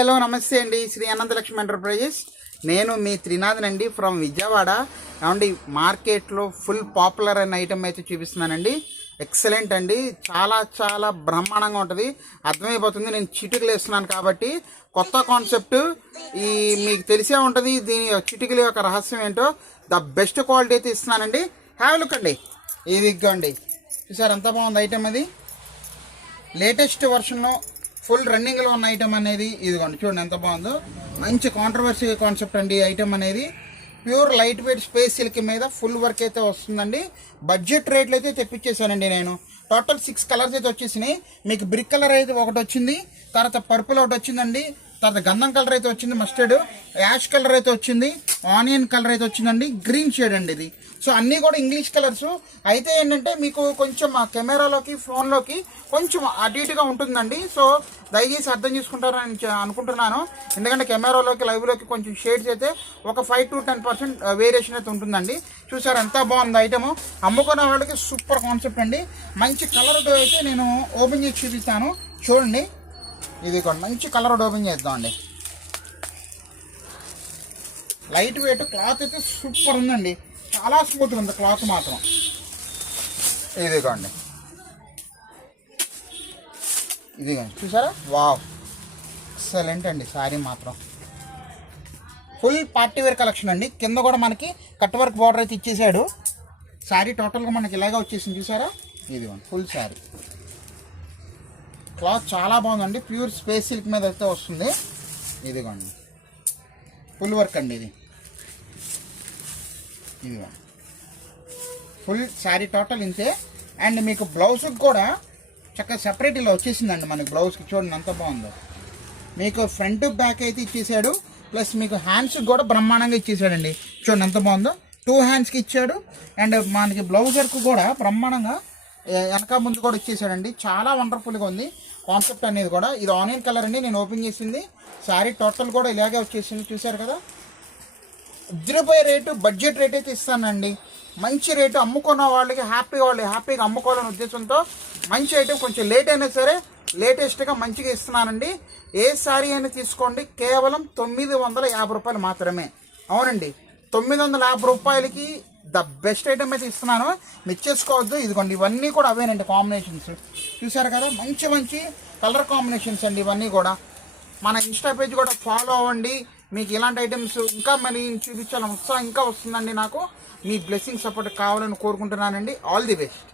Hello నమస్తే అండి. Shri Ananthalakshmi enterprises. నేను మీ త్రినాథన్ అండి ఫ్రమ్ విజయవాడ. ఏమండి మార్కెట్లో ఫుల్ పాపులర్ అయిన ఐటమ్ అయితే చూపిస్తున్నానండి. ఎక్సలెంట్ అండి, చాలా చాలా బ్రహ్మాండంగా ఉంటుంది, అర్థమైపోతుంది. నేను చిటికలు వేస్తున్నాను కాబట్టి కొత్త కాన్సెప్ట్ ఈ మీకు తెలిసే ఉంటుంది. దీని చిటికల యొక్క రహస్యం ఏంటో ద బెస్ట్ క్వాలిటీ అయితే ఇస్తున్నానండి. హ్యావ్ లుక్ అండి. ఇది ఇగ్గండి, చూసారు ఎంత బాగుంది ఐటమ్. అది లేటెస్ట్ వర్షన్లో ఫుల్ రన్నింగ్లో ఉన్న ఐటమ్ అనేది ఇదిగోండి, చూడండి ఎంత బాగుందో. మంచి కాంట్రవర్సీ కాన్సెప్ట్ అండి ఈ ఐటమ్ అనేది. Pure light weight space silk మీద ఫుల్ వర్క్ అయితే వస్తుందండి. బడ్జెట్ రేట్లు అయితే తెప్పించేసానండి నేను. టోటల్ 6 కలర్స్ అయితే వచ్చేసినాయి. మీకు బ్రిక్ కలర్ అయితే ఒకటి వచ్చింది, తర్వాత పర్పుల్ ఒకటి వచ్చిందండి, తర్వాత గంధం కలర్ అయితే వచ్చింది, మస్టర్డ్ యాష్ కలర్ అయితే వచ్చింది, ఆనియన్ కలర్ అయితే వచ్చిందండి, గ్రీన్ షేడ్ అండి ఇది. సో అన్నీ కూడా ఇంగ్లీష్ కలర్స్ అయితే ఏంటంటే మీకు కొంచెం కెమెరాలోకి ఫోన్లోకి కొంచెం అటు ఇటుగా ఉంటుందండి. సో దయచేసి అర్థం చేసుకుంటారని అనుకుంటున్నాను. ఎందుకంటే కెమెరాలోకి లైవ్లోకి కొంచెం షేడ్స్ అయితే ఒక 5 to 10% వేరియేషన్ అయితే ఉంటుందండి. చూసారు ఎంత బాగుంది ఐటమ్. అమ్ముకునే వాళ్ళకి సూపర్ కాన్సెప్ట్ అండి. మంచి కలర్తో అయితే నేను ఓపెన్ చేసి చూపిస్తాను, చూడండి. ఇది మంచి కలర్ ఓపెన్ చేద్దామండి. లైట్ వెయిట్ క్లాత్ అయితే సూపర్ ఉందండి, చాలా స్మూత్గా ఉంది క్లాత్ మాత్రం. ఇదిగోండి, ఇదిగోండి చూసారా, వావ్ ఎక్సలెంట్ అండి. శారీ మాత్రం ఫుల్ పార్టీ వేర్ కలెక్షన్ అండి. కింద కూడా మనకి కట్ వర్క్ బార్డర్ అయితే ఇచ్చేసాడు. శారీ టోటల్గా మనకి ఇలాగే వచ్చేసింది, చూసారా. ఇదిగోండి ఫుల్ శారీ. క్లాత్ చాలా బాగుందండి, ప్యూర్ స్పేస్ సిల్క్ మీద అయితే వస్తుంది. ఇదిగోండి ఫుల్ వర్క్ అండి ఇది. ఇదిగోండి ఫుల్ శారీ టోటల్ ఇంతే. అండ్ మీకు బ్లౌజ్కి కూడా చక్కగా సెపరేట్ ఇలా వచ్చేసిందండి మనకి బ్లౌజ్కి. చూడండి ఎంత బాగుందో. మీకు ఫ్రంట్ బ్యాక్ అయితే ఇచ్చేసాడు, ప్లస్ మీకు హ్యాండ్స్కి కూడా బ్రహ్మాండంగా ఇచ్చేసాడండి. చూడండి ఎంత బాగుందో. 2 హ్యాండ్స్కి ఇచ్చాడు. అండ్ మనకి బ్లౌజ్ వర్క్ కూడా బ్రహ్మాండంగా వెనక ముందు కూడా ఇచ్చేసాడండి. చాలా వండర్ఫుల్గా ఉంది కాన్సెప్ట్ అనేది కూడా. ఇది ఆనియన్ కలర్ అండి, నేను ఓపెన్ చేసింది. శారీ టోటల్ కూడా ఇలాగే వచ్చేసింది, చూసారు కదా. అదిరిపోయే రేటు, బడ్జెట్ రేట్ అయితే ఇస్తానండి. మంచి రేటు, అమ్ముకున్న వాళ్ళకి హ్యాపీగా అమ్ముకోవాలనే ఉద్దేశంతో మంచి ఐటమ్. కొంచెం లేట్ అయినా సరే లేటెస్ట్గా మంచిగా ఇస్తున్నానండి. ఏ శారీ అయినా తీసుకోండి, కేవలం 950 రూపాయలు మాత్రమే. అవునండి, 950 రూపాయలకి ద బెస్ట్ ఐటమ్ అయితే ఇస్తున్నాను, మిస్ చేసుకోవద్దు. ఇదిగోండి ఇవన్నీ కూడా అవేనండి కాంబినేషన్స్, చూసారు కదా. మంచి మంచి కలర్ కాంబినేషన్స్ అండి ఇవన్నీ కూడా. మన ఇన్స్టా పేజ్ కూడా ఫాలో అవ్వండి. మీకు ఇలాంటి ఐటమ్స్ ఇంకా మరి చూపించాలని ఉత్సాహం ఇంకా వస్తుందండి నాకు. మీ బ్లెస్సింగ్ సపోర్ట్ కావాలని కోరుకుంటున్నానండి. All the best.